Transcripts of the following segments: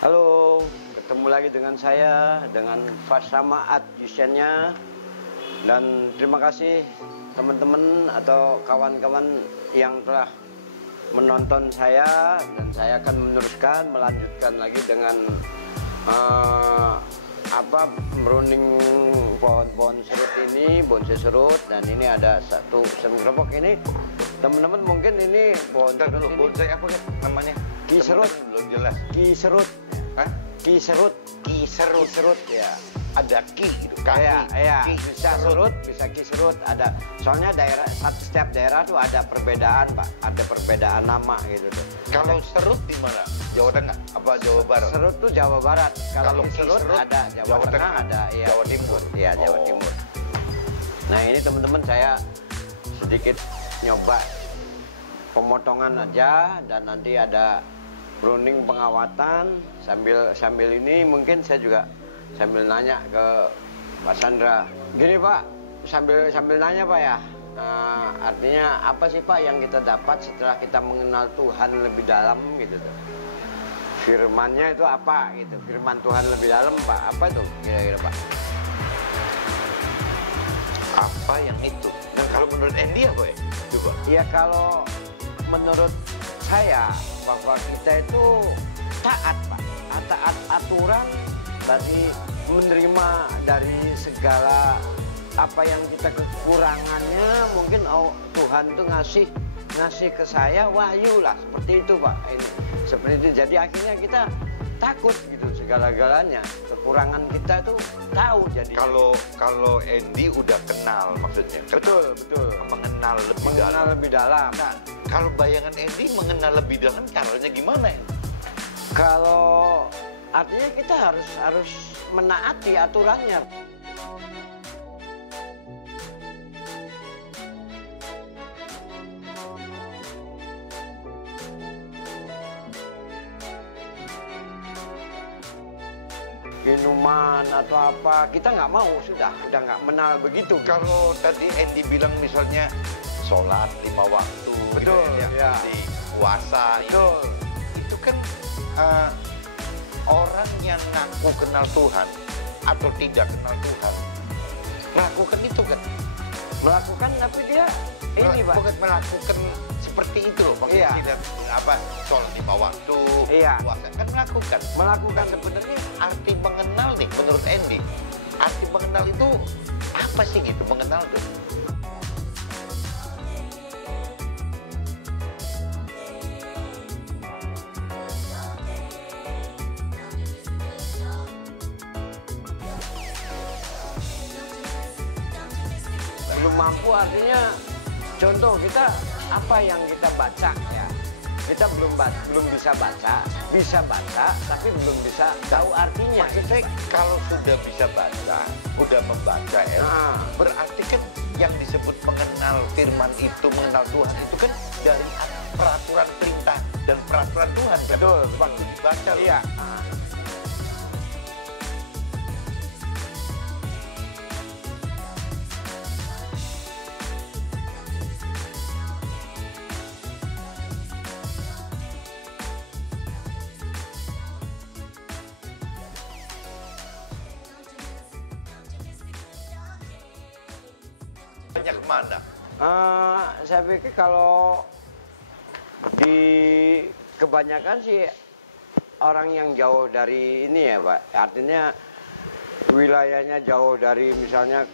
Halo, ketemu lagi dengan saya, dengan Fasama Art desainnya. Dan terima kasih teman-teman atau kawan-kawan yang telah menonton saya. Dan saya akan melanjutkan lagi dengan merunding pohon-pohon serut ini, bonsai serut. Dan ini ada satu semgerobak ini. Teman-teman mungkin ini pohon serut ini. Bonsai apa ya namanya? Ki serut. Belum jelas. Ki serut. Hah? Ki serut. Ki serut. Ki serut ya. Ada ki gitu. Kaki. Ya, Ki bisa serut, bisa ki serut. Ada. Soalnya setiap daerah tuh ada perbedaan, Pak. Ada perbedaan nama gitu tuh. Kalau serut di mana? Jawa Tengah apa Jawa Barat? Serut tuh Jawa Barat. Kalau ki serut ada Jawa Tengah, Tengah, ada ya, Jawa Timur. Iya, Jawa Oh. Timur. Nah, ini teman-teman saya sedikit nyoba pemotongan aja, dan nanti ada pruning pengawatan sambil ini mungkin saya juga sambil nanya ke Pak Sandra. Gini Pak, sambil nanya Pak ya. Nah, artinya apa sih Pak yang kita dapat setelah kita mengenal Tuhan lebih dalam gitu tuh? Firman-Nya itu apa gitu? Firman Tuhan lebih dalam Pak, apa itu kira-kira Pak? Apa yang itu? Dan kalau menurut Andy apa ya? Coba. Ya kalau menurut saya bahwa kita itu taat Pak, taat aturan, tadi menerima dari segala apa yang kita kekurangannya. Mungkin Tuhan tuh ngasih ke saya wahyu lah, seperti itu Pak. Ini seperti itu. Jadi akhirnya kita takut gitu, segala-galanya kekurangan kita tuh tahu. Jadi Kalau Andy udah kenal maksudnya. betul Mengenal lebih dalam. dalam. Nah, kalau bayangan Andy mengenal lebih dalam caranya gimana ya? Kalau artinya kita harus menaati aturannya. Minuman atau apa kita nggak mau, udah nggak menal begitu. Kalau tadi Andy bilang misalnya sholat 5 waktu, Betul, gitu ya. Di puasa, Betul. itu kan orang yang ngaku kenal Tuhan atau tidak kenal Tuhan melakukan itu kan? Melakukan tapi dia ini Pak. Bukan melakukan seperti itu loh, maksudnya Iya. tidak sholat 5 waktu, Iya. puasa kan melakukan. Melakukan Sebenarnya arti mengenal nih menurut Andy, arti mengenal itu apa sih gitu mengenal tuh? belum mampu artinya contoh kita apa yang kita baca ya. Kita belum bisa baca tapi belum bisa tahu artinya. Maksudnya kalau sudah bisa baca, udah membaca ya, Nah. berarti kan yang disebut mengenal firman itu, mengenal Tuhan itu kan dari peraturan perintah dan peraturan Tuhan kan? Betul. Waktu dibaca loh. Iya. Banyak mana? Saya pikir kalau di kebanyakan sih orang yang jauh dari ini ya Pak, artinya wilayahnya jauh dari misalnya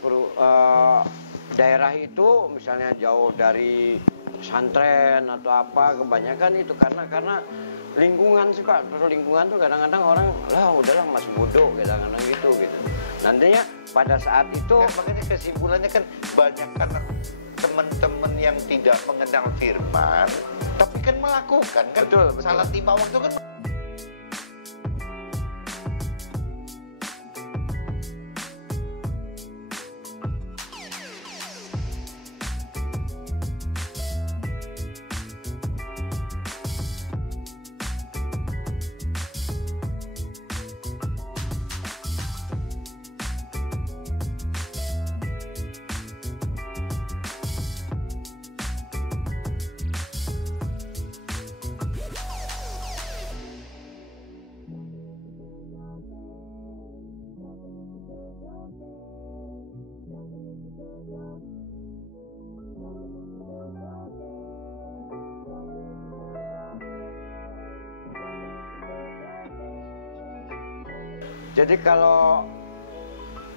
daerah itu, misalnya jauh dari pesantren atau apa, kebanyakan itu karena lingkungan sih Pak. Terus lingkungan tuh kadang-kadang orang lah udahlah masih bodoh kadang-kadang gitu. Nantinya pada saat itu Kan, makanya kesimpulannya kan banyak karena teman-teman yang tidak mengenal firman, tapi kan melakukan kan? Betul. Salat 5 waktu kan. Jadi kalau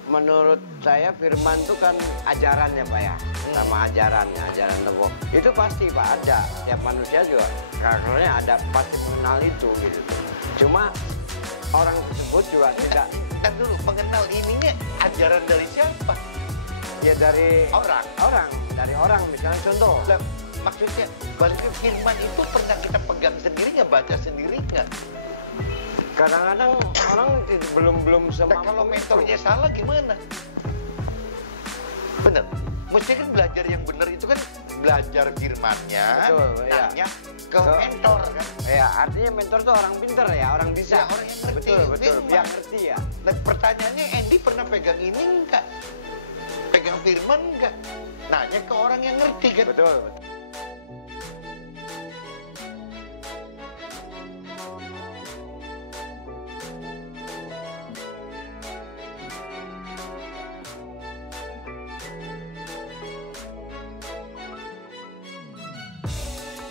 menurut saya firman itu kan ajarannya Pak ya, sama ajarannya, ajaran Tuhan. Itu pasti Pak ada, setiap manusia juga karakternya ada, pasti mengenal itu gitu. Cuma orang tersebut juga tidak. Dan dulu mengenal ininya ajaran dari siapa? Ya dari Orang. dari orang misalnya contoh. Lah, maksudnya balik ke firman itu pernah kita pegang sendiri nggak, baca sendiri nggak? Kadang-kadang orang belum Nah, semampu. kalau mentornya salah gimana? Bener. Mesti kan belajar yang benar itu kan belajar firmannya, Betul, iya. nanya ke mentor kan. Ya, artinya mentor tuh orang pinter ya, orang bisa. Ya, orang yang ngerti Betul, firman. yang ngerti ya. Nah, pertanyaannya Andy pernah pegang ini enggak? Pegang firman enggak? Nanya ke orang yang ngerti kan. Betul.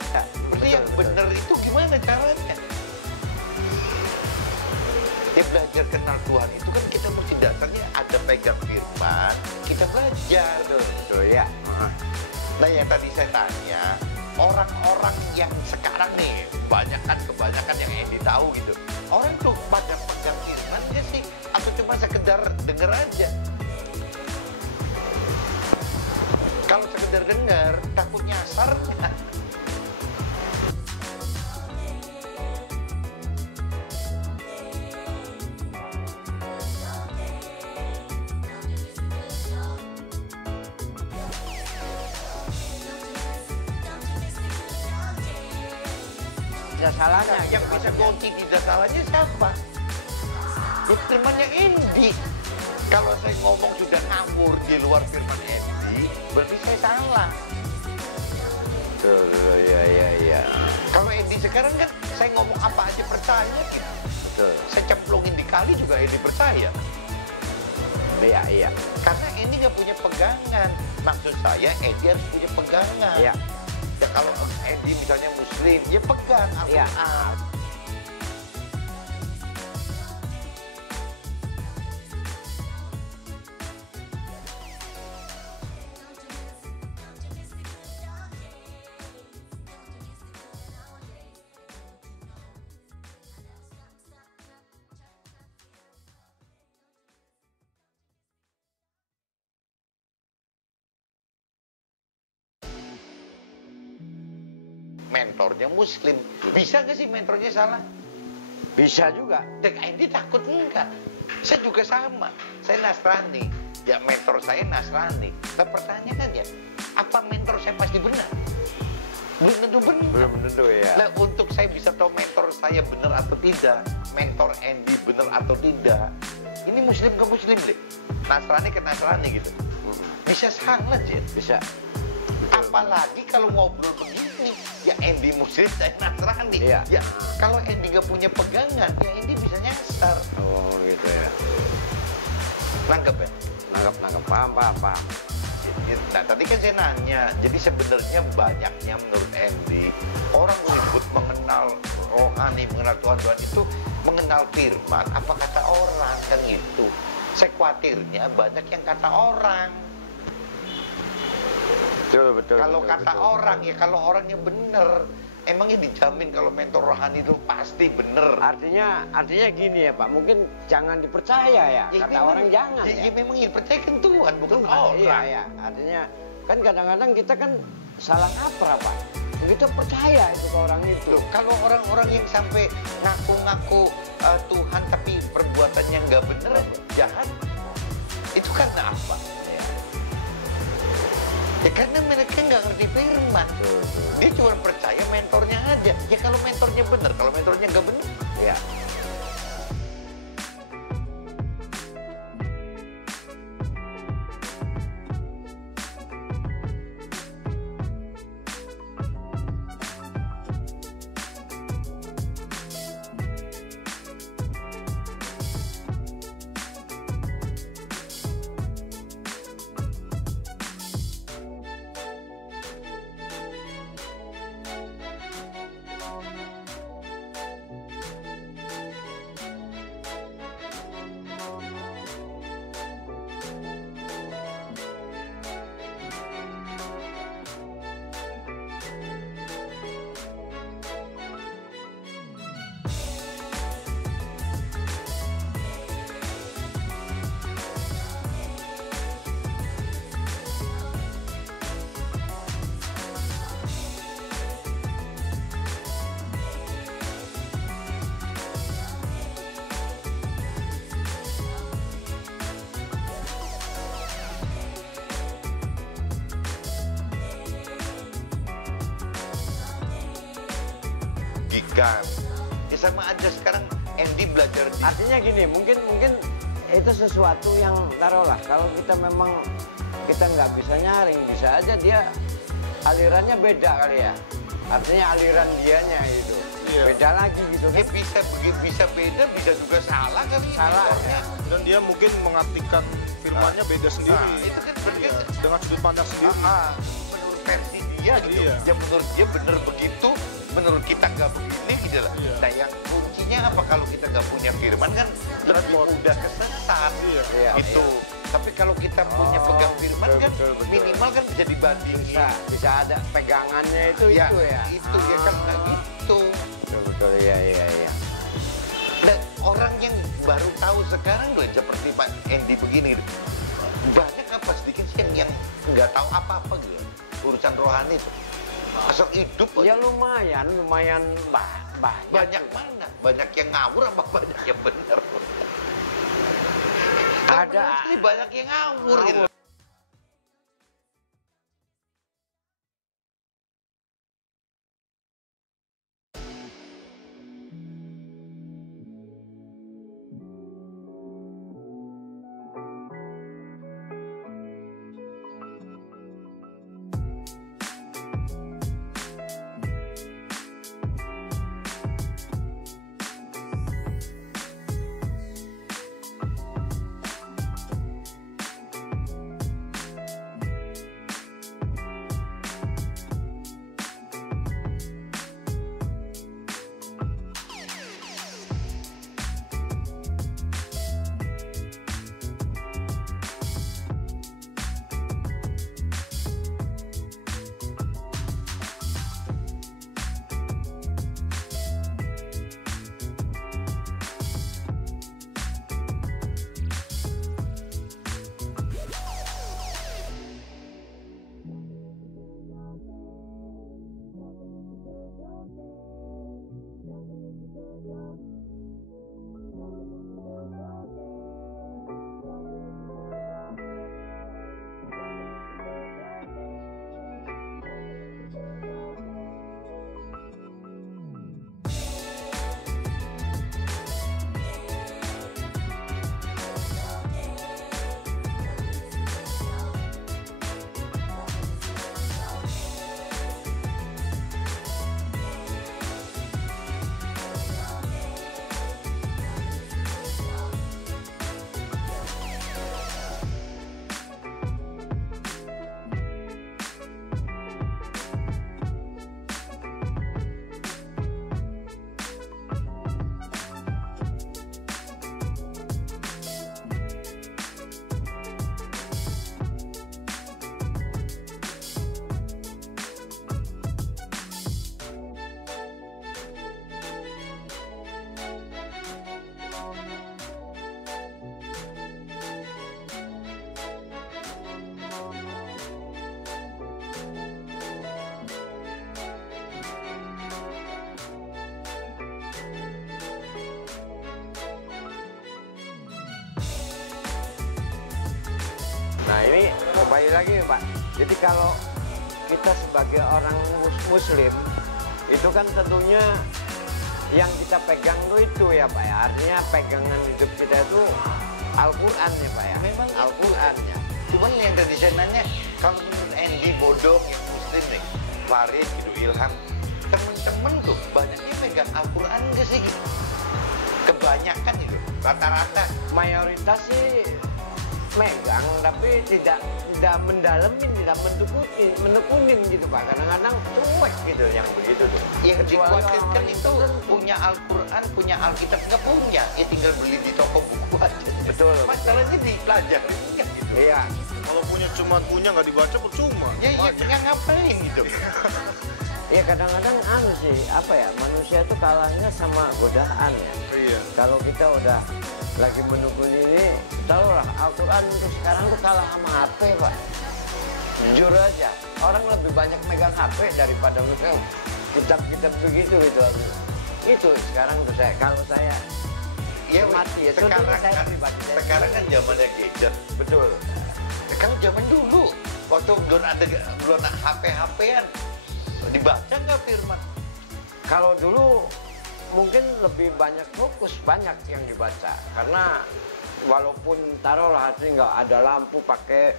Ya, Berarti yang benar itu gimana caranya? Ya belajar kenal Tuhan itu kan kita mesti dasarnya ada pegang firman, kita belajar. Betul ya. Nah yang tadi saya tanya, orang-orang yang sekarang nih, kebanyakan yang Andy tahu gitu. Orang tuh pada pegang firman aja sih, atau cuma sekedar denger aja. Kalau sekedar denger, takut nyasar nggak? Tidak salahnya. Nah, yang bisa kunci tidak salahnya siapa? Ya, firmannya Andy. Kalau saya ngomong sudah ngawur di luar firman Andy, berarti saya salah. Betul, ya. Kalau Andy sekarang kan saya ngomong apa aja percaya gitu. Betul. Saya cemplungin di kali juga Andy percaya. Iya. Karena Andy nggak punya pegangan. Maksud saya Andy harus punya pegangan. Iya. Ya kalau Andy misalnya Muslim, ya pegang Iya. Al-Quran. Mentornya Muslim. Bisa nggak sih mentornya salah? Bisa juga. Dan Andy takut enggak. Saya juga sama. Saya Nasrani. Ya mentor saya Nasrani. Nah pertanyaannya, apa mentor saya pasti benar? Belum tentu benar. Belum tentu ya. Nah untuk saya bisa tahu mentor saya benar atau tidak, mentor Andy benar atau tidak, ini Muslim ke Muslim deh. Nasrani ke Nasrani gitu. Bisa salah aja. Bisa. Apalagi kalau ngobrol begini, ya Andy Muslim, saya Nasrani. Iya. Ya kalau Andy gak punya pegangan, ya Andy bisa nyasar. Oh gitu ya. Nangkep ya? Nangkep. Paham. Nah tadi kan saya nanya, jadi sebenarnya banyaknya menurut Andy, orang ribut mengenal rohani, mengenal Tuhan itu mengenal firman, apa kata orang kan gitu. Saya khawatirnya banyak yang kata orang. Betul. Kalau betul, kata betul. orang ya, kalau orangnya bener, emangnya dijamin kalau mentor rohani itu pasti bener. Artinya gini ya Pak, mungkin jangan dipercaya ya. Kata memang- orang jangan ya. ya. Ya memang yang percaya kan Tuhan, bukan orang. Iya. Artinya kan kadang-kadang kita kan salah kaprah Pak. Begitu percaya itu ke orang itu. Loh, kalau orang-orang yang sampai ngaku-ngaku Tuhan tapi perbuatannya nggak bener, jahat, itu karena apa? Ya karena mereka nggak ngerti firman. Dia cuma percaya mentornya aja. Ya kalau mentornya bener, kalau mentornya nggak bener, Ya. Kan. Ya sama aja sekarang Andy belajar di... Artinya gini, mungkin itu sesuatu yang taruhlah kalau kita memang kita nggak bisa nyaring, bisa aja dia alirannya beda kali ya. Artinya aliran dianya itu beda lagi gitu kan. Bisa beda, bisa juga salah kali. Salah ya. Dan dia mungkin mengartikan firmannya beda sendiri. Nah, itu kan berarti dengan sudut pandang sendiri. Menurut versi dia gitu. Yang menurut dia benar begitu, menurut kita nggak begini gitu lah. Nah yang kuncinya apa kalau kita nggak punya firman kan lebih mudah kesesat itu. Tapi kalau kita punya pegang firman kan minimal kan bisa dibandingin. Bisa ada pegangannya itu ya. Itu ya kan nggak gitu. Betul, iya. Dan orang yang baru tahu sekarang loh seperti Pak Andy begini gitu. Banyak apa sedikit sih yang nggak tahu apa-apa gitu urusan rohani itu. Asal hidup ya lumayan banyak. Banyak mana? Banyak yang ngawur apa banyak yang benar? Ada banyak yang ngawur gitu. Nah ini kembali lagi Pak. Jadi kalau kita sebagai orang Muslim itu kan tentunya yang kita pegang itu ya Pak ya. Artinya pegangan hidup kita itu Al-Quran ya Pak ya. Memang Al-Qurannya. Cuman yang tradisionalnya kalau menurut Andy Bodoh yang Muslim nih, Farid gitu, Ilham, temen-temen tuh banyaknya pegang Al-Quran nggak sih gitu? Kebanyakan gitu, rata-rata. Mayoritas sih megang tapi tidak mendalemin, tidak menekunin gitu Pak. Kadang-kadang cuek gitu yang begitu tuh. Yang dikhawatirkan itu punya Al-Quran, punya Alkitab nggak punya, ya tinggal beli di toko buku aja. Betul. Masalahnya dipelajari gitu. Iya. Kalau cuma punya nggak dibaca percuma. Ya ngapain gitu. Iya kadang-kadang sih apa ya, manusia itu kalahnya sama godaan ya. Iya. Kalau kita udah lagi menekuni ini, tahulah Al-Quran untuk sekarang tuh kalah sama HP Pak. Jujur aja, orang lebih banyak megang HP daripada megang kitab-kitab begitu gitu. Itu sekarang tuh kalau saya Iya mati ya. Sekarang saya kan, pribadi, sekarang kan zamannya gadget. betul. Kalau zaman dulu, waktu belum ada HP-HP-an, dibaca nggak firman? Kalau dulu mungkin lebih banyak fokus, banyak yang dibaca. Karena walaupun taruhlah nggak ada lampu, pakai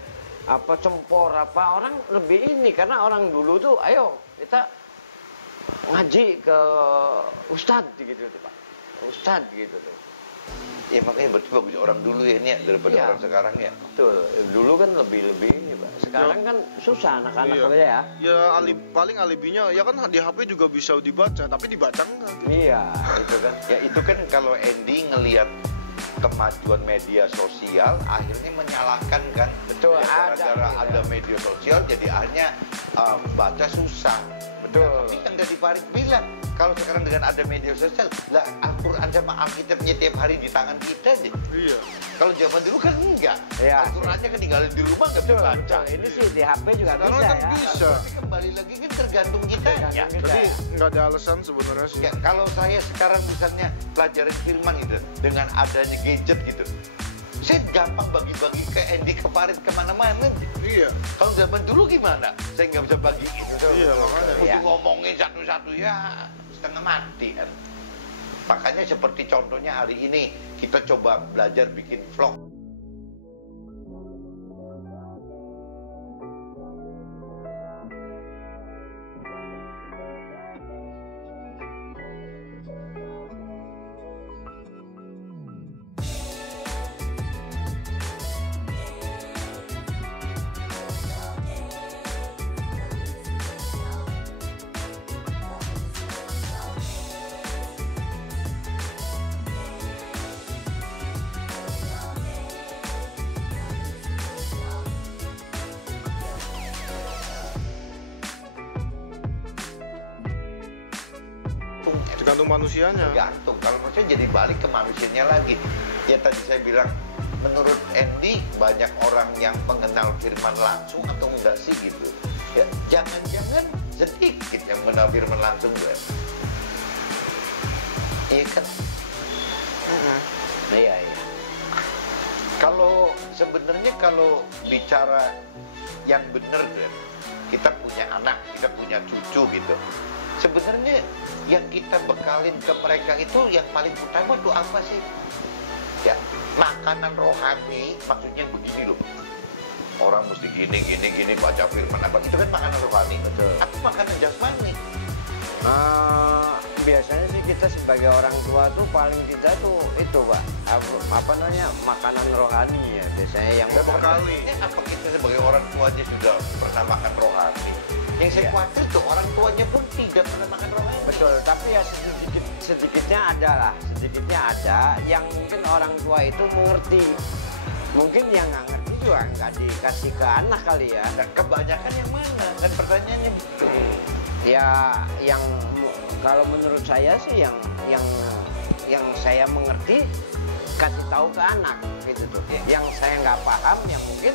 apa cempor apa, orang lebih ini. Karena orang dulu tuh, ayo kita ngaji ke ustadz gitu tuh Pak, ustadz gitu tuh. Ya makanya berarti bagus orang dulu ya ini ya, daripada Iya. orang sekarang ya. Betul, dulu kan lebih ini Pak. Sekarang kan susah anak-anak Iya. aja ya. Ya paling alibinya ya kan di HP juga bisa dibaca, tapi dibaca enggak gitu. Iya, itu kan. Ya itu kan kalau Andy ngelihat kemajuan media sosial akhirnya menyalahkan kan. Betul, Ya, ada, gara-gara iya. ada media sosial jadi akhirnya baca susah. Betul. Nah, tapi yang dari Farid bilang kalau sekarang dengan ada media sosial, lah Al-Quran sama Alkitabnya tiap hari di tangan kita aja. Iya. Kalau zaman dulu kan enggak. Iya. Al-Qurannya ketinggalan di rumah nggak bisa Betul, baca. betul. Ini sih di HP juga Sekarang bisa kan ya. bisa. Tapi kembali lagi kan tergantung kita ya. Tergantung kita. Jadi nggak ada alasan sebenarnya sih. Ya, kalau saya sekarang misalnya pelajarin firman gitu, dengan adanya gadget gitu, saya gampang bagi-bagi ke Andy, ke Farid, kemana-mana. Iya. Kalau zaman dulu gimana? Saya nggak bisa bagi gitu. Iya, makanya. Mesti Iya. ngomongin satu-satu ya setengah mati kan. Makanya seperti contohnya hari ini kita coba belajar bikin vlog. Tergantung manusianya. Tergantung. Kalau menurut saya jadi balik ke manusianya lagi. Ya tadi saya bilang, menurut Andy banyak orang yang mengenal firman langsung atau enggak sih gitu. Ya jangan-jangan sedikit yang mengenal firman langsung kan. Iya kan? Iya, iya. Kalau sebenarnya kalau bicara yang benar kan, kita punya anak, kita punya cucu gitu. Sebenarnya yang kita bekalin ke mereka itu yang paling utama tuh apa sih? Ya, makanan rohani, maksudnya begini loh. Orang mesti gini, baca firman apa. Itu kan makanan rohani. Betul. Apa makanan jasmani? Biasanya sih kita sebagai orang tua tuh paling tidak tuh itu Pak, apa namanya, makanan rohani ya biasanya yang Bekali. Apa kita sebagai orang tuanya sudah pernah makan rohani? Yang saya Iya. khawatir tuh orang tuanya pun tidak pernah makan rohani. Betul, tapi ya sedikitnya ada lah, sedikitnya ada yang mungkin orang tua itu mengerti. Mungkin yang nggak ngerti juga nggak dikasih ke anak kali ya. Nah, kebanyakan yang mana? Dan pertanyaannya gitu. Ya yang kalau menurut saya sih yang saya mengerti kasih tahu ke anak gitu tuh. Yang saya nggak paham yang mungkin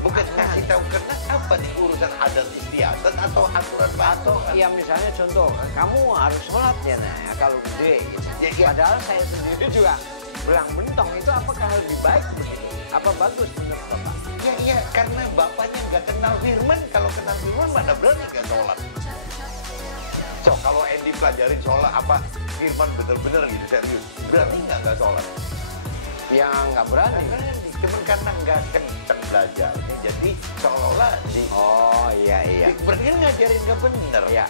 Bukan kasih tahu karena apa nih urusan adat istiadat atau aturan atau batu. ya misalnya contoh kamu harus sholat ya nah kalau gede gitu. Ya. Padahal saya sendiri juga belang bentong itu apakah lebih baik begitu? Apa bagus menurut Bapak? Ya, karena bapaknya nggak kenal firman. Kalau kenal firman mana berani nggak sholat. So, kalau Andy pelajarin sholat apa firman bener-bener gitu serius, berarti nggak sholat. Ya nggak berani. Cuman karena nggak kenceng belajar, jadi seolah-olah di Oh iya. berarti kan ngajarin nggak bener. Ya.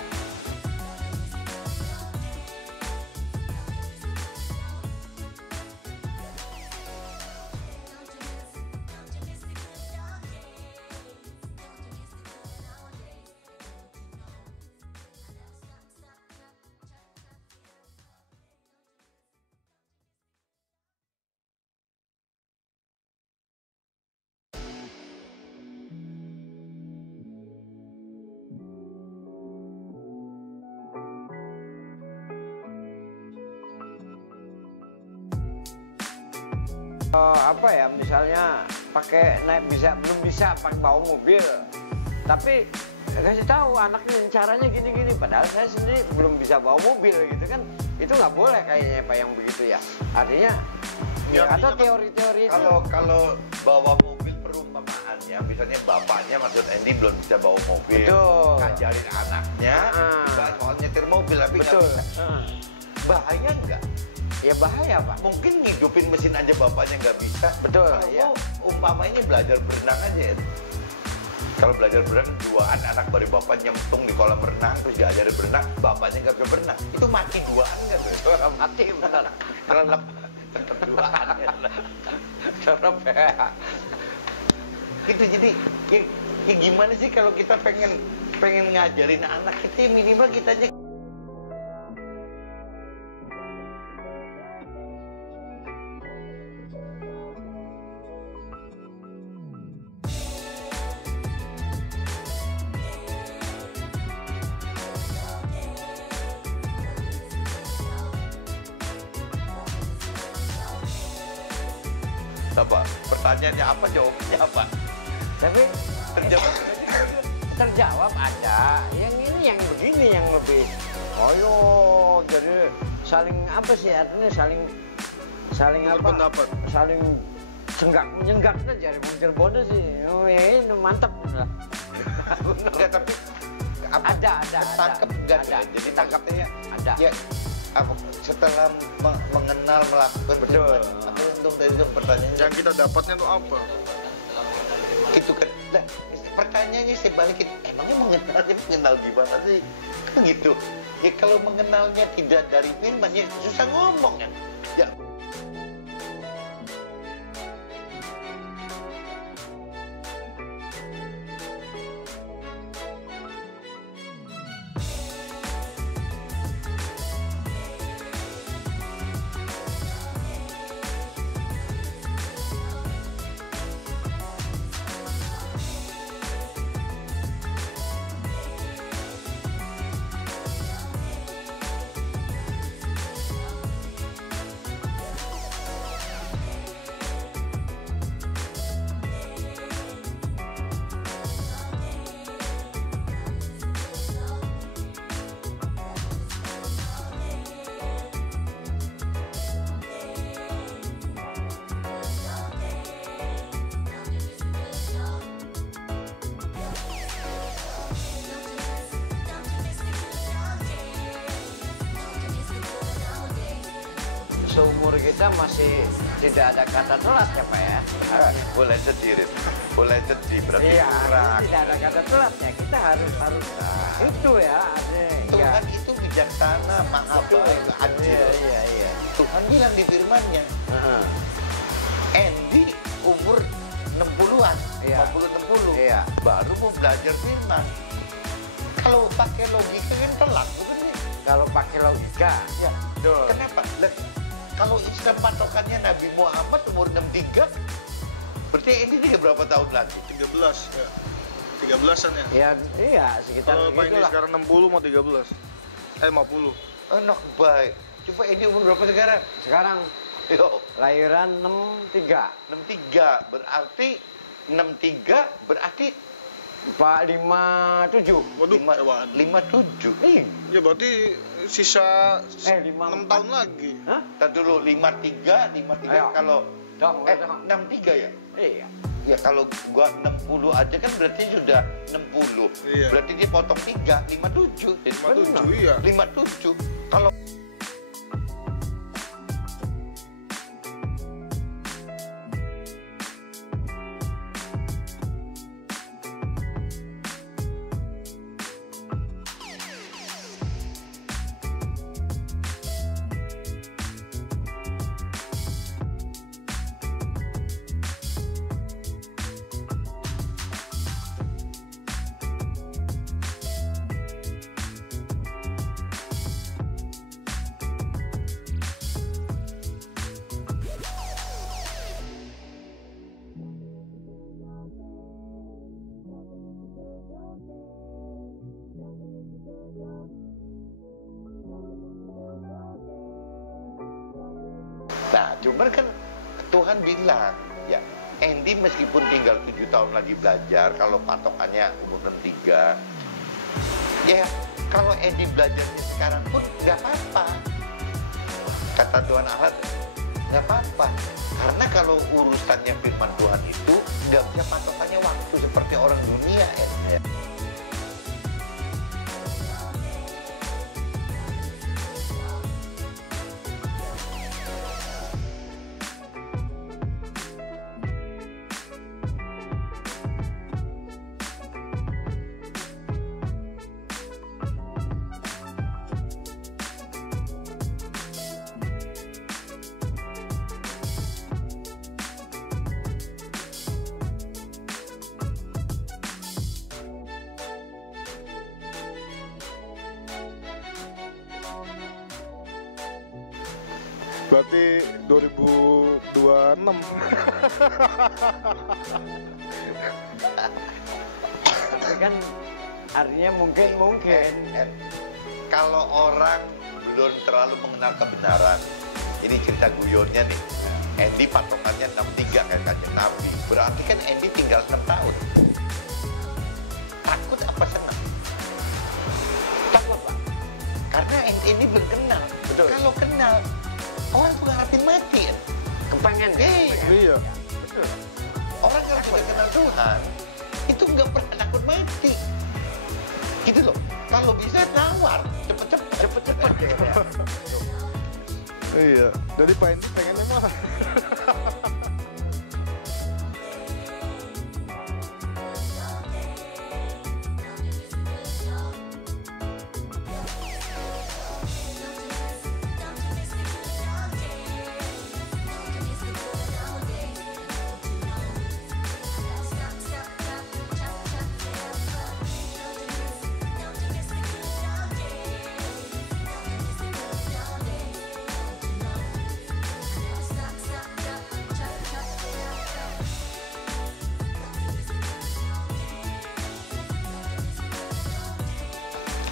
Apa ya misalnya pakai naik belum bisa pakai bawa mobil tapi kasih tahu anaknya caranya gini padahal saya sendiri belum bisa bawa mobil gitu kan, itu nggak boleh kayaknya Pak yang begitu ya, artinya Ya, atau artinya kan teori-teori itu Kalau bawa mobil perumpamaannya, misalnya bapaknya maksud Andy belum bisa bawa mobil, Betul. ngajarin anaknya, Ah. nggak soal nyetir mobil tapi nggak betul. bisa. Bahaya nggak? Ya bahaya Pak. Mungkin ngidupin mesin aja bapaknya nggak bisa. Betul, Kalau iya. umpama ini belajar berenang aja ya. Kalau belajar berenang duaan anak baru bapak nyemplung di kolam renang terus diajarin berenang, bapaknya nggak bisa berenang. Itu mati duaan kan? Orang mati benar. Kelelep duaan. Karena Gitu jadi ya gimana sih kalau kita pengen ngajarin anak kita minimal kita aja. Apa? Pertanyaannya apa? Jawabnya apa? tapi Terjawab. terjawab ada. Yang ini yang begini yang lebih. Ayo, jadi saling apa sih artinya saling apa? Berpendapat. Saling menyenggak aja dari Cirebon sih. Oh ya ini mantap. Enggak, tapi Ada. ketangkep enggak? Ada. Jadi Tangkap. maksudnya Ada. ya apa setelah mengenal melakukan Betul. apa untung tadi itu pertanyaannya Yang kita dapatnya tuh apa? itu kan lah, pertanyaannya saya balikin emangnya mengenal gimana sih kan gitu ya kalau mengenalnya tidak dari firman ya susah ngomong ya Seumur kita masih tidak ada kata telat ya Pak ya. boleh sedih Rit. Boleh sedih berarti Iya, kurang tidak ada kata telatnya. Kita harus itu ya. Tuhan itu bijaksana maha baik adil Iya. Tuhan bilang di firman-Nya Heeh. Andy umur 60-an, Iya. 50-60, Iya. baru mau belajar firman. Kalau pakai logika kan telat, bukan sih? Kalau pakai logika, Ya. betul. Kenapa? Lah, kalau Islam patokannya Nabi Muhammad umur 63, berarti ini dia berapa tahun lagi? 13 ya. 13-an ya. Ya, iya sekitar Kalau Pak ini itulah. sekarang 60 mau 13. 50. Anak baik. Coba ini umur berapa sekarang? Sekarang Yo, lahiran 63. 63. Berarti 63 berarti Pak 57. Waduh, hewan. 57. Ya berarti sisa 6 54. tahun lagi. Hah? Ntar dulu 53 Ayo. kalau Dong, dong. 63 ya? Iya. Ya kalau gua 60 aja kan berarti sudah 60. Iya. Berarti dia potong 3, 57. Jadi 57 iya. 57. Kalau nah, cuman kan Tuhan bilang, ya, Andy meskipun tinggal 7 tahun lagi belajar, kalau patokannya umur 63, ya, kalau Andy belajarnya sekarang pun nggak apa-apa. Kata Tuhan Allah, nggak apa-apa. Karena kalau urusannya firman Tuhan itu nggak bisa patokannya waktu seperti orang dunia, ya. Berarti 2026. Tapi kan artinya mungkin. Kalau orang belum terlalu mengenal kebenaran, ini cerita guyonnya nih. Andy patokannya 63 kayak Kanjeng Nabi. Berarti kan Andy tinggal 6 tahun. Takut apa senang? Takut, Pak. Karena Andy belum kenal. Betul. Kalau kenal, orang mengharapin mati. Kepengen. Iya. Betul. Orang kalau sudah kenal Tuhan, itu nggak pernah takut mati. Gitu loh. Kalau bisa nawar, cepet-cepet ya. Iya. Jadi Pak Endi pengennya mah.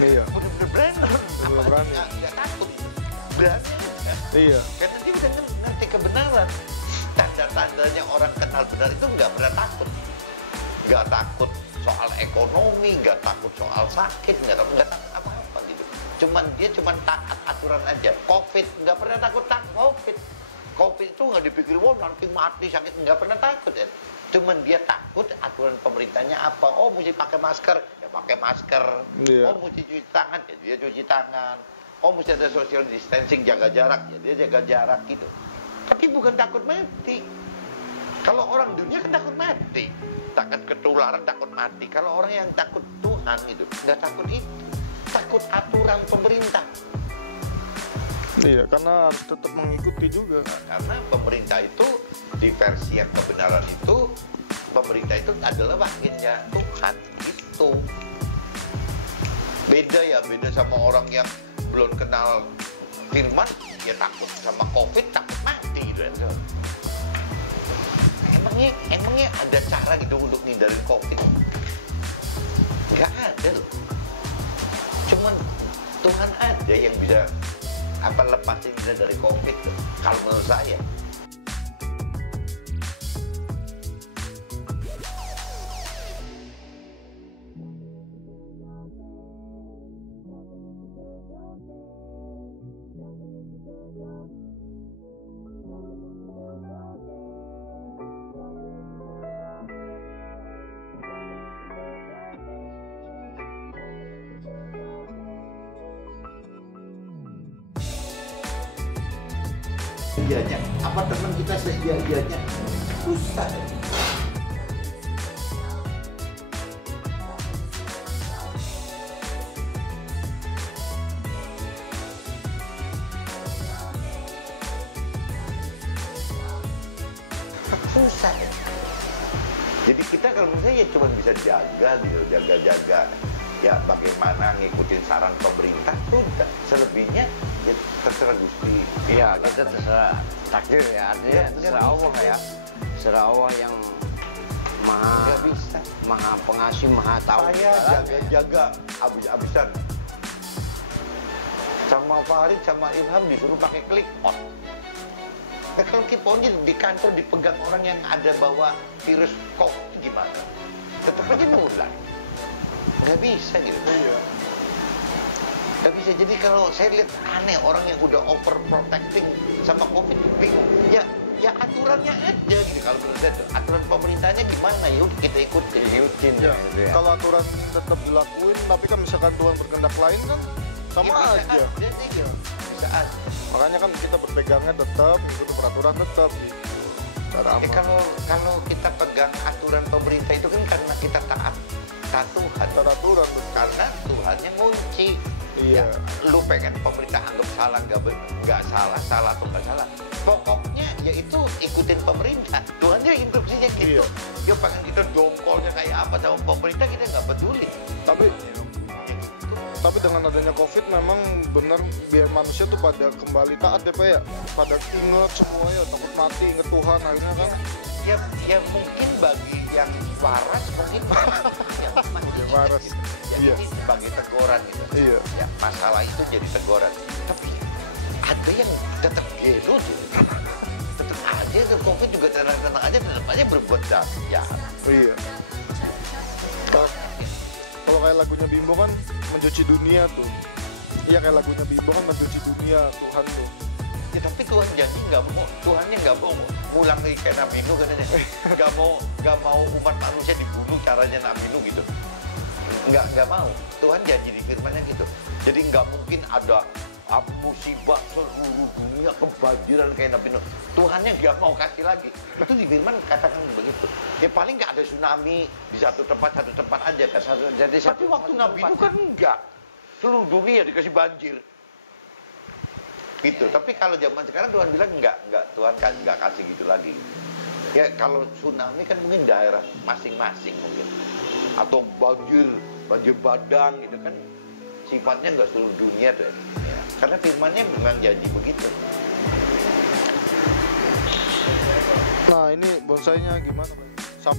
Iya. Bener-bener berani. Bener-bener berani. Nggak takut. Berani. Ya. Iya. Karena dia udah ngerti kebenaran. Tanda-tandanya orang kenal benar itu nggak pernah takut. Nggak takut soal ekonomi, nggak takut soal sakit, nggak takut apa-apa gitu. Dia cuman taat aturan aja. Covid, nggak pernah takut Covid. Covid itu nggak dipikir, wah nanti mati sakit, nggak pernah takut ya. Cuman dia takut aturan pemerintahnya apa. Oh mesti pakai masker, ya pakai masker. Iya. Oh mesti cuci tangan, ya dia cuci tangan. Oh mesti ada social distancing, jaga jarak, ya dia jaga jarak gitu. Tapi bukan takut mati. Kalau orang dunia kan takut mati, takut ketularan, takut mati. Kalau orang yang takut Tuhan itu nggak takut itu, takut aturan pemerintah. Iya, karena harus tetap mengikuti juga. Karena pemerintah itu di versi yang kebenaran itu, pemerintah itu adalah wakilnya Tuhan itu. Beda sama orang yang belum kenal firman, dia takut sama Covid, takut mati gitu. Emangnya ada cara gitu untuk hindarin Covid? Nggak ada loh. Cuman Tuhan aja yang bisa lepasin kita dari Covid tuh, kalau menurut saya. Iya, apa teman kita seia-ianya susah ya. Susah ya. Jadi kita kalau menurut saya ya cuma bisa jaga ya bagaimana ngikutin saran pemerintah sudah, selebihnya ya terserah Gusti. Iya, kita terserah takdir ya, artinya terserah Allah ya. Terserah Allah yang Nggak bisa. maha pengasih, maha tahu. Saya jaga-jaga habis-habisan. Sama Farid, sama Ilham disuruh pakai click on. Nah, kalau keep on di kantor dipegang orang yang ada bawa virus COVID gimana? Tetap aja nular. Nggak bisa gitu. Iya. Nggak bisa. Jadi kalau saya lihat aneh orang yang udah overprotecting sama COVID, bingung. Ya aturannya aja gitu. Kalau menurut saya aturan pemerintahnya gimana, yuk kita ikutin. Ya, gitu ya. kalau aturan tetap dilakuin, tapi kan misalkan Tuhan berkehendak lain kan sama Ya, bisa aja. iya. Bisa aja. Makanya kan kita berpegangnya tetap mengikuti peraturan tetap. Cara Ya, aman. kalau kita pegang aturan pemerintah itu kan karena kita taat Tuhan. Cara aturan betul. Karena Tuhan yang ngunci. Iya. Lu pengen pemerintah anggap salah, nggak salah atau nggak salah. Pokoknya yaitu ikutin pemerintah. Tuhannya instruksinya gitu. Iya. Dia pengen kita dongkolnya kayak apa sama pemerintah, kita nggak peduli. Tapi Ya gitu. Tapi dengan adanya COVID memang benar biar manusia tuh pada kembali taat ya Pak ya, pada inget semuanya, takut mati, inget Tuhan akhirnya kan. Ya mungkin bagi yang waras mungkin yang masih waras. gitu. Jadi Iya. sebagai teguran gitu. Iya. Ya masalah itu jadi teguran. Tapi ada yang tetap gitu tuh. Tetap aja tuh COVID juga tenang-tenang aja, tetap aja berbuat jahat. Iya. Kalau kayak lagunya Bimbo kan mencuci dunia tuh. Iya kayak lagunya Bimbo kan mencuci dunia Tuhan tuh. Ya tapi Tuhan janji nggak mau, Tuhannya nggak mau ngulang lagi kayak Nabi Nuh katanya. Nggak mau umat manusia dibunuh caranya Nabi Nuh gitu. Nggak mau. Tuhan janji di firman-Nya gitu. Jadi nggak mungkin ada musibah seluruh dunia kebanjiran kayak Nabi Nuh. Tuhannya nggak mau kasih lagi. Itu di firman katakan begitu. Ya paling nggak ada tsunami di satu tempat aja kan. Tapi waktu Nabi Nuh kan enggak. Seluruh dunia dikasih banjir. Gitu. Tapi kalau zaman sekarang Tuhan bilang enggak, Tuhan nggak kasih gitu lagi. Ya kalau tsunami kan mungkin daerah masing-masing mungkin. Atau banjir bandang gitu kan. Sifatnya nggak seluruh dunia tuh. Ya. Karena firman-Nya memang janji begitu. Nah ini bonsainya gimana Pak?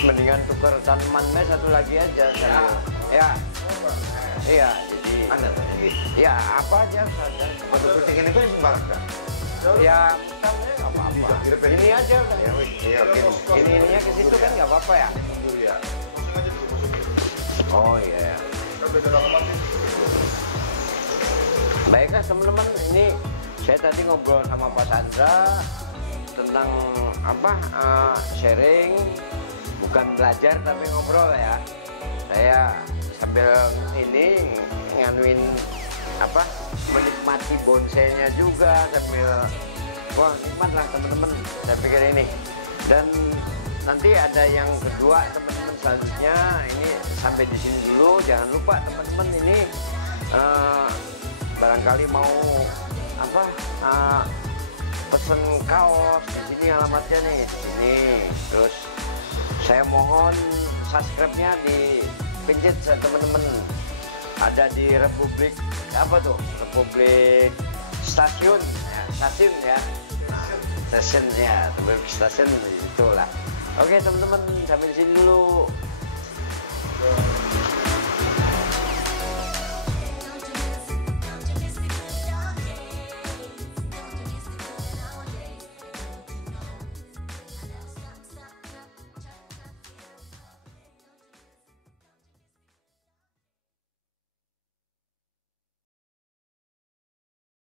Mendingan tukar tanamannya satu lagi aja. Ya. Iya, jadi Ada tuh. ya apa aja saja. Waktu kucing ini kan sembarang kan? Ya, utamanya nggak apa-apa. Ini aja udah. Ya wis, iya oke. Ininya ke situ kan nggak apa-apa ya. Ya. Oh iya. Baiklah teman-teman, ini saya tadi ngobrol sama Pak Sandra tentang apa sharing, bukan belajar tapi ngobrol ya. Saya sambil ini nganuin apa menikmati bonsainya juga sambil wah nikmat lah teman-teman. Saya pikir ini dan nanti ada yang kedua teman-teman selanjutnya ini sampai di sini dulu. Jangan lupa teman-teman ini barangkali mau apa pesen kaos di sini alamatnya nih sini. Terus saya mohon subscribe-nya di pencet teman-teman. Ada di Republik apa tuh? Republik Stasiun ya, stasiun ya. Stasiun ya, Republik Stasiun itulah. Oke teman-teman, sampai di sini dulu.